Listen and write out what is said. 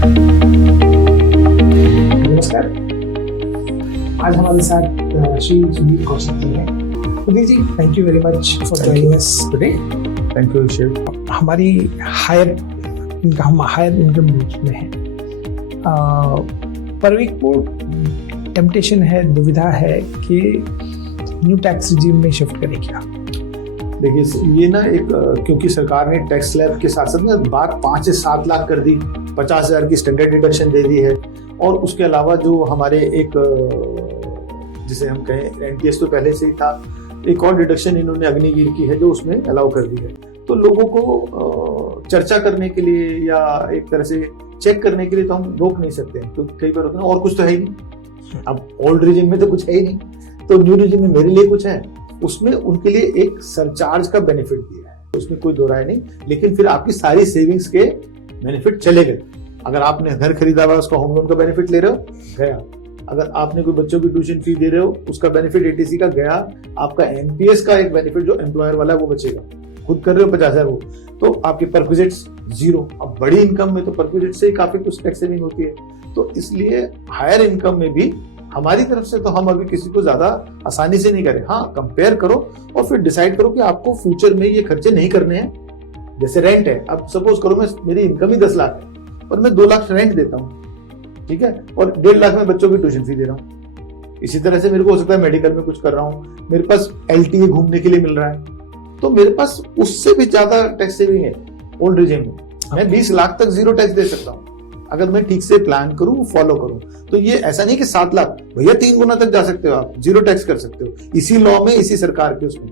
नमस्कार। आज हमारे साथ श्री सुधीर कौशिक जी हैं। Sudhir ji, thank you very much for joining us today. Thank you Shiv. हमारी हायर इनकम ग्रुप्स में है, पर एक वो टेम्पटेशन है, दुविधा है कि न्यू टैक्स रिजीम में शिफ्ट करें क्या। देखिए, ये ना एक क्योंकि सरकार ने टैक्स स्लैब के साथ साथ ना बात 5 से 7 लाख कर दी, 50,000 की स्टैंडर्ड डिडक्शन दे दी है, और उसके अलावा जो हमारे एक जिसे हम कहें एनटीएस तो पहले से ही था, एक और डिडक्शन इन्होंने अग्निवीर की है जो उसमें अलाउ कर दी है। तो लोगों को चर्चा करने के लिए या एक तरह से चेक करने के लिए तो हम रोक नहीं सकते हैं, क्योंकि कई बार होता है और कुछ तो है ही नहीं। अब ओल्ड रिजिम में तो कुछ है ही नहीं, तो न्यू रिजिम में मेरे लिए कुछ है, उसमें उनके लिए एक सरचार्ज का बेनिफिट दिया है, उसमें कोई दो राय नहीं। लेकिन फिर आपकी सारी सेविंग्स के बेनिफिट चले गए। अगर आपने घर खरीदा हुआ उसका होम लोन का बेनिफिट ले रहे हो, गया। अगर आपने कोई बच्चों की ट्यूशन फी दे रहे हो उसका बेनिफिट एटीसी का गया। आपका एमपीएस का एक बेनिफिट जो एम्प्लॉयर वाला है वो बचेगा। खुद कर रहे हो 50,000 वो, तो आपके परक्विजिट्स 0। अब बड़ी इनकम में तो परक्विजिट से ही काफी कुछ टैक्स सेविंग होती है। तो इसलिए हायर इनकम में भी हमारी तरफ से तो हम अभी किसी को ज्यादा आसानी से नहीं करें। हाँ, कंपेयर करो और फिर डिसाइड करो कि आपको फ्यूचर में ये खर्चे नहीं करने हैं। जैसे रेंट है, अब सपोज करो मेरी इनकम ही 10 लाख है और मैं 2 लाख रेंट देता हूँ, ठीक है, और 1.5 लाख में बच्चों की ट्यूशन फी दे रहा हूँ। इसी तरह से मेरे को हो सकता है मेडिकल में कुछ कर रहा हूँ, मेरे पास एलटीए घूमने के लिए मिल रहा है, तो मेरे पास उससे भी ज्यादा टैक्स सेविंग है ओल्ड रिजिम में। मैं 20 लाख तक 0 टैक्स दे सकता हूँ अगर मैं ठीक से प्लान करूं, फॉलो करूं। तो ये ऐसा नहीं कि 7 लाख, भैया 3 गुना तक जा सकते हो आप, 0 टैक्स कर सकते हो, इसी लॉ में, इसी सरकार के उसमें।